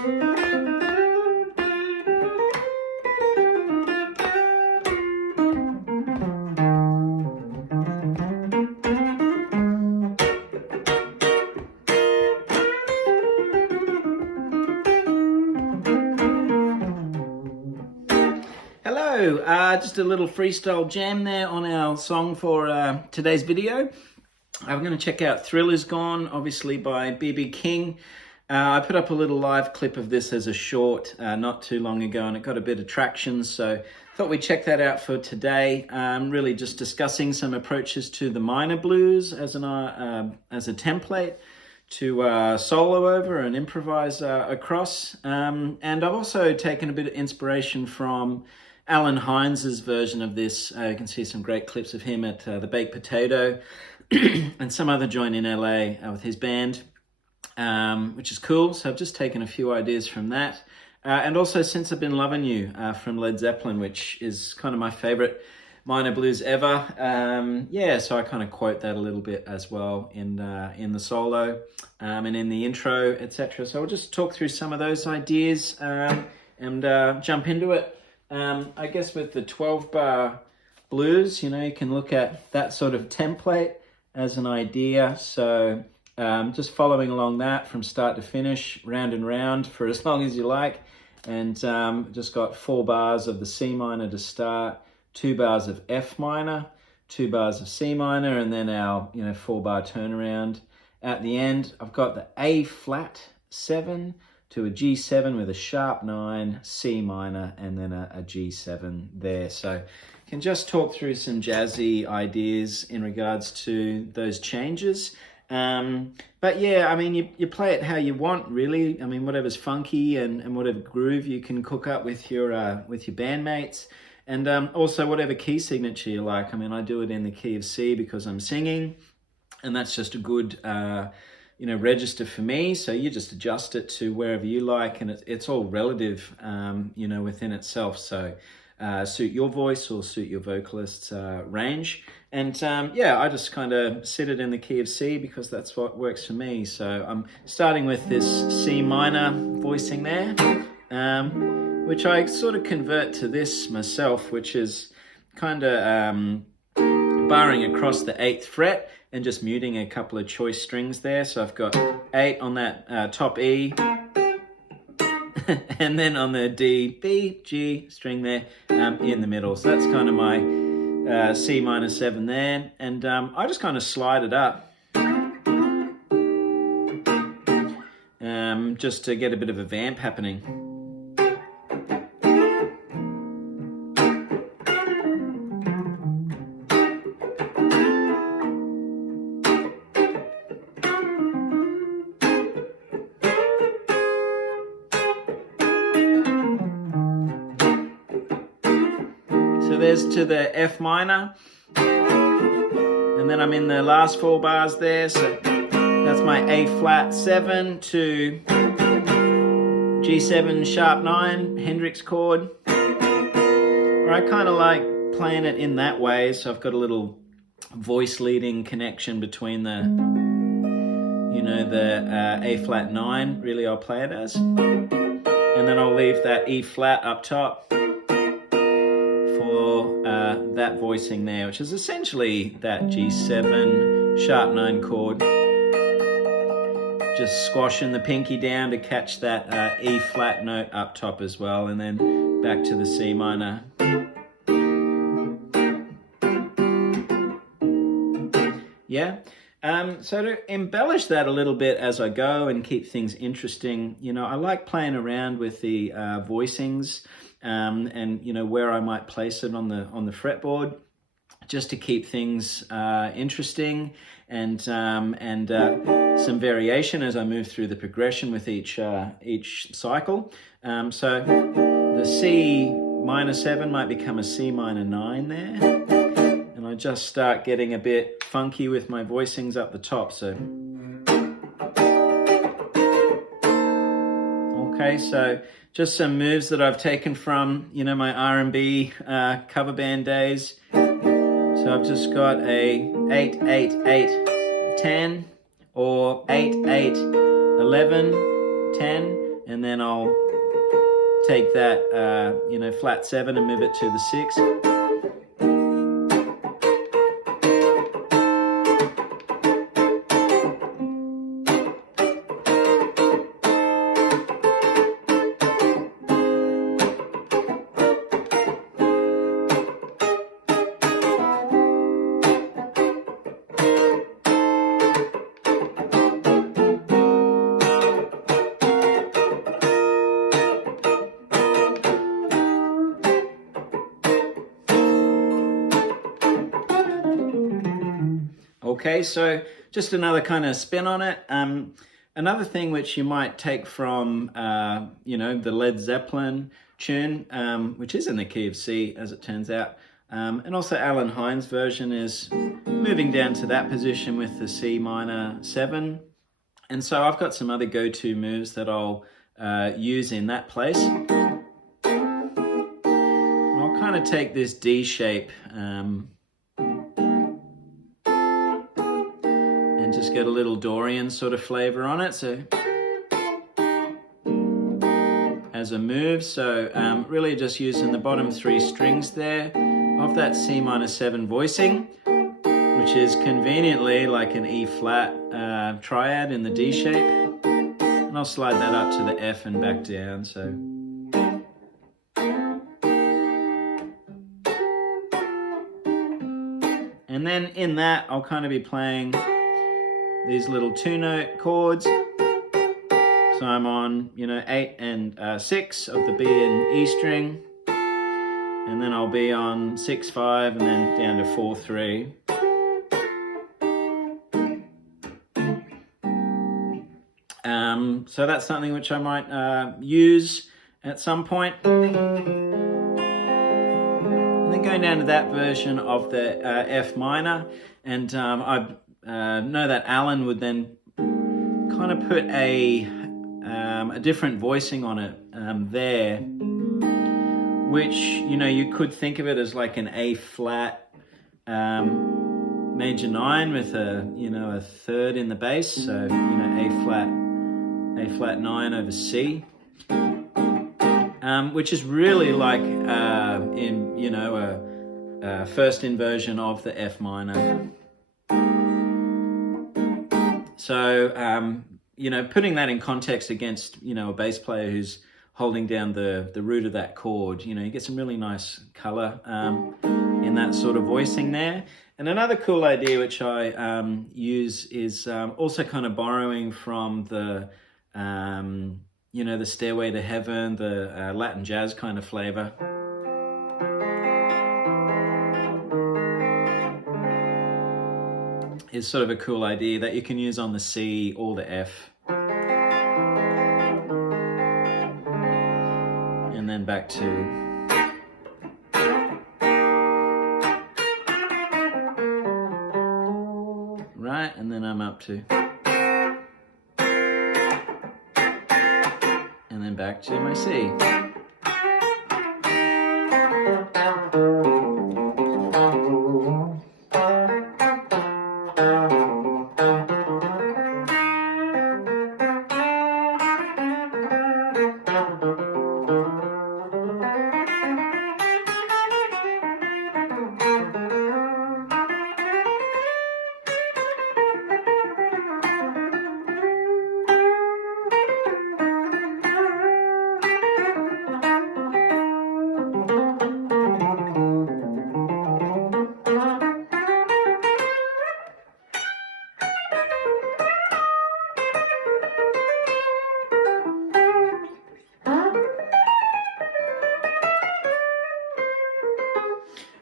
Hello, just a little freestyle jam there on our song for today's video. I'm going to check out Thrill Is Gone, obviously by B.B. King. I put up a little live clip of this as a short not too long ago, and it got a bit of traction, so thought we'd check that out for today. Really just discussing some approaches to the minor blues as a template to solo over and improvise across. And I've also taken a bit of inspiration from Alan Hinds' version of this. You can see some great clips of him at the Baked Potato and some other joint in LA with his band, which is cool. So I've just taken a few ideas from that. And also Since I've Been Loving You from Led Zeppelin, which is kind of my favorite minor blues ever. Yeah, so I kind of quote that a little bit as well in the solo and in the intro, etc. So I'll just talk through some of those ideas and jump into it. I guess with the 12-bar blues, you can look at that sort of template as an idea. So just following along that from start to finish, round and round for as long as you like. And just got 4 bars of the C minor to start, 2 bars of F minor, 2 bars of C minor, and then our 4-bar turnaround. At the end, I've got the A flat 7 to a G7 with a sharp 9, C minor, and then a G7 there. So you can just talk through some jazzy ideas in regards to those changes. But yeah, I mean, you play it how you want, really. I mean, whatever's funky and whatever groove you can cook up with your bandmates. And also whatever key signature you like. I mean, I do it in the key of C because I'm singing, and that's just a good register for me. So you just adjust it to wherever you like, and it's all relative, within itself. So suit your voice or suit your vocalist's range. And yeah, I just kind of sit it in the key of C because that's what works for me. So I'm starting with this C minor voicing there, which I sort of convert to this myself, which is kind of barring across the 8th fret and just muting a couple of choice strings there. So I've got 8 on that top E, and then on the D, B, G string there in the middle. So that's kind of my C minor 7 there. And I just kind of slide it up just to get a bit of a vamp happening. So there's to the F minor, and then I'm in the last 4 bars there. So that's my A flat 7 to G7 sharp 9 Hendrix chord. Or I kind of like playing it in that way. So I've got a little voice leading connection between the A flat 9. Really, I'll play it as, and then I'll leave that E flat up top for that voicing there, which is essentially that G7 sharp 9 chord. Just squashing the pinky down to catch that E flat note up top as well, and then back to the C minor. Yeah. So to embellish that a little bit as I go and keep things interesting, I like playing around with the voicings and where I might place it on the fretboard, just to keep things interesting and some variation as I move through the progression with each cycle. So the C minor 7 might become a C minor 9 there. And I just start getting a bit funky with my voicings up the top. So, okay, so just some moves that I've taken from, my R&B cover band days. So I've just got a 8, 8, 8, 10, or 8, 8, 11, 10, and then I'll take that, flat 7 and move it to the 6. Okay, so just another kind of spin on it. Another thing which you might take from, the Led Zeppelin tune, which is in the key of C, as it turns out. And also Alan Hinds' version is moving down to that position with the C minor 7. And so I've got some other go-to moves that I'll use in that place. I'll kind of take this D shape and just get a little Dorian sort of flavor on it. So as a move, so really just using the bottom 3 strings there of that C minor 7 voicing, which is conveniently like an E flat triad in the D shape. And I'll slide that up to the F and back down. So and then in that I'll kind of be playing these little 2-note chords. So I'm on, 8 and 6 of the B and E string, and then I'll be on 6, 5, and then down to 4, 3. So that's something which I might use at some point. And then going down to that version of the F minor, and I know that Alan would then kind of put a different voicing on it there, which you could think of it as like an A flat major 9 with a a 3rd in the bass, so A flat 9 over C, which is really like in a first inversion of the F minor. So, putting that in context against, a bass player who's holding down the root of that chord, you get some really nice color in that sort of voicing there. And another cool idea which I use is also kind of borrowing from the, the Stairway to Heaven, the Latin jazz kind of flavor. Is sort of a cool idea that you can use on the C or the F. And then back to. Right, and then I'm up to. And then back to my C.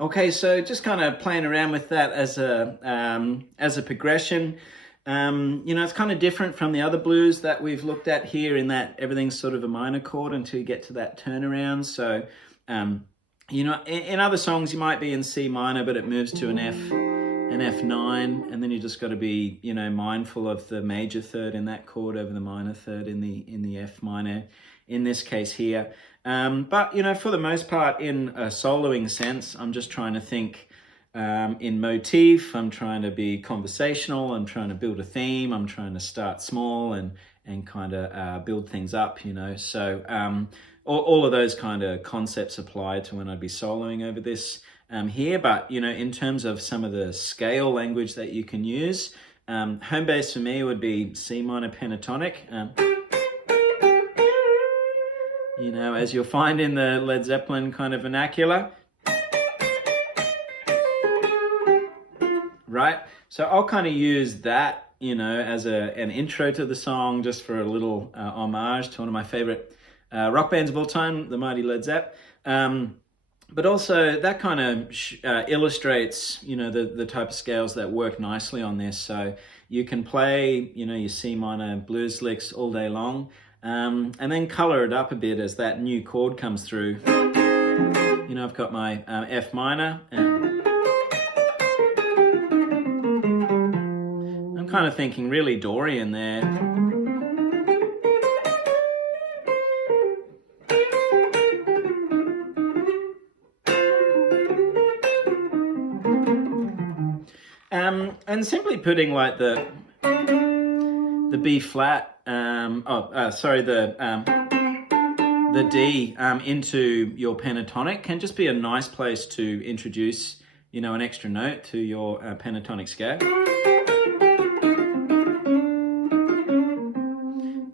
Okay, so just kind of playing around with that as a progression. It's kind of different from the other blues that we've looked at here in that everything's sort of a minor chord until you get to that turnaround. So, in other songs you might be in C minor, but it moves to an F9, and then you just got to be, mindful of the major 3rd in that chord over the minor 3rd in the F minor, in this case here. But, for the most part, in a soloing sense, I'm just trying to think in motif. I'm trying to be conversational. I'm trying to build a theme. I'm trying to start small and and kind of build things up, you know. So all of those kind of concepts apply to when I'd be soloing over this here. But, you know, in terms of some of the scale language that you can use, home base for me would be C minor pentatonic. You know, as you'll find in the Led Zeppelin kind of vernacular. Right? So I'll kind of use that, you know, as an intro to the song, just for a little homage to one of my favorite rock bands of all time, the mighty Led Zepp. But also that kind of illustrates, you know, the type of scales that work nicely on this. So you can play, you know, your C minor blues licks all day long. And then color it up a bit as that new chord comes through. You know, I've got my F minor. I'm kind of thinking really Dorian there. And simply putting like the B flat, the D into your pentatonic can just be a nice place to introduce, you know, an extra note to your pentatonic scale.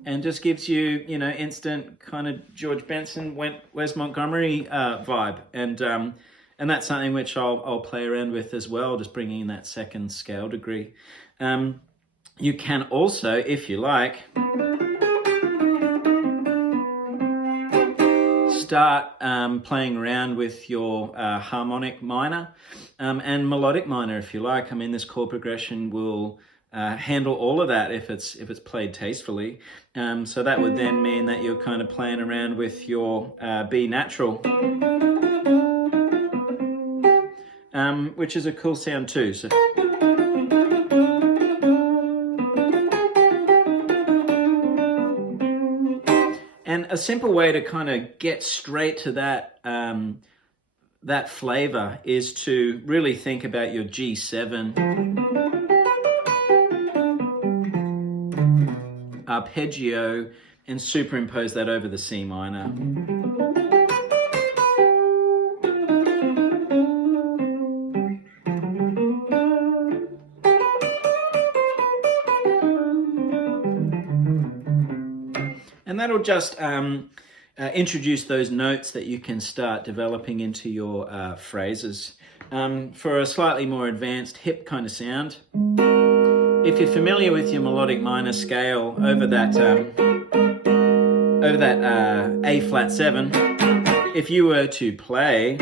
And just gives you, you know, instant kind of George Benson, Wes Montgomery vibe. And that's something which I'll play around with as well, just bringing in that second scale degree. You can also, if you like, start playing around with your harmonic minor and melodic minor, if you like. I mean, this chord progression will handle all of that if it's played tastefully. So that would then mean that you're kind of playing around with your B natural, which is a cool sound too. So. And a simple way to kind of get straight to that that flavor is to really think about your G7 arpeggio and superimpose that over the C minor. And that'll just introduce those notes that you can start developing into your phrases. For a slightly more advanced hip kind of sound, if you're familiar with your melodic minor scale over that A flat 7, if you were to play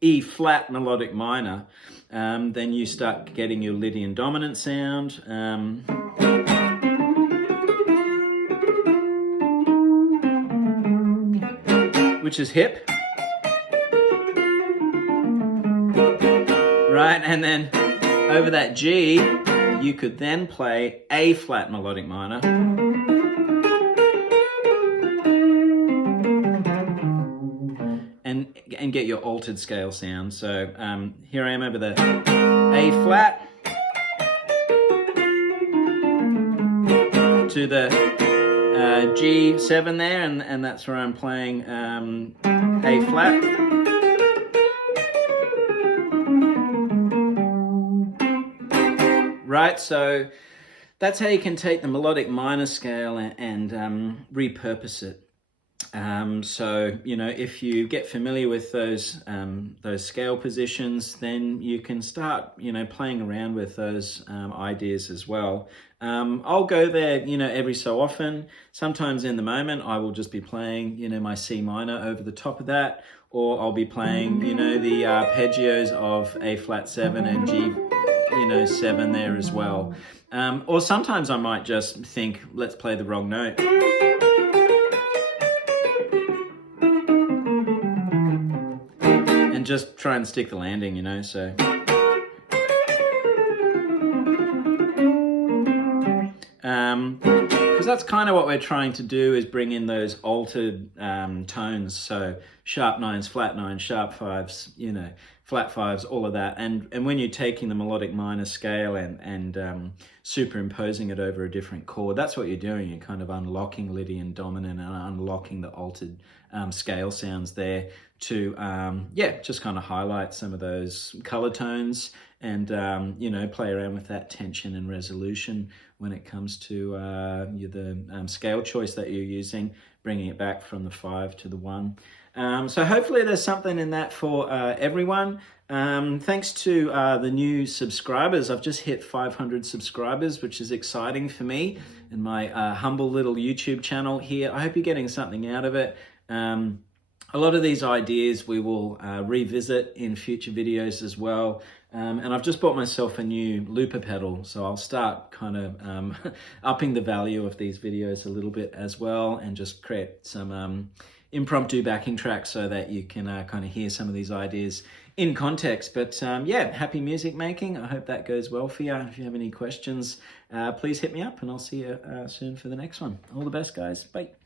E flat melodic minor, then you start getting your Lydian dominant sound. Which is hip. Right, and then over that G, you could then play A flat melodic minor. And get your altered scale sound. So here I am over the A flat to the G7 there, and that's where I'm playing A flat. Right, so that's how you can take the melodic minor scale and repurpose it. So, you know, if you get familiar with those scale positions, then you can start, you know, playing around with those ideas as well. I'll go there, you know, every so often. Sometimes in the moment, I will just be playing, you know, my C minor over the top of that, or I'll be playing, you know, the arpeggios of A flat 7 and G, you know, 7 there as well. Or sometimes I might just think, let's play the wrong note. And just try and stick the landing, you know, so. because that's kind of what we're trying to do, is bring in those altered tones. So sharp nines, flat nines, sharp fives, you know, flat fives, all of that. And when you're taking the melodic minor scale and superimposing it over a different chord, that's what you're doing. You're kind of unlocking Lydian dominant and unlocking the altered scale sounds there to, yeah, just kind of highlight some of those color tones and, you know, play around with that tension and resolution when it comes to the scale choice that you're using, bringing it back from the 5 to the 1. So hopefully there's something in that for everyone. Thanks to the new subscribers. I've just hit 500 subscribers, which is exciting for me and my humble little YouTube channel here. I hope you're getting something out of it. A lot of these ideas we will revisit in future videos as well. And I've just bought myself a new looper pedal, so I'll start kind of upping the value of these videos a little bit as well, and just create some impromptu backing tracks so that you can kind of hear some of these ideas in context. But yeah, happy music making. I hope that goes well for you. If you have any questions, please hit me up, and I'll see you soon for the next one. All the best, guys. Bye.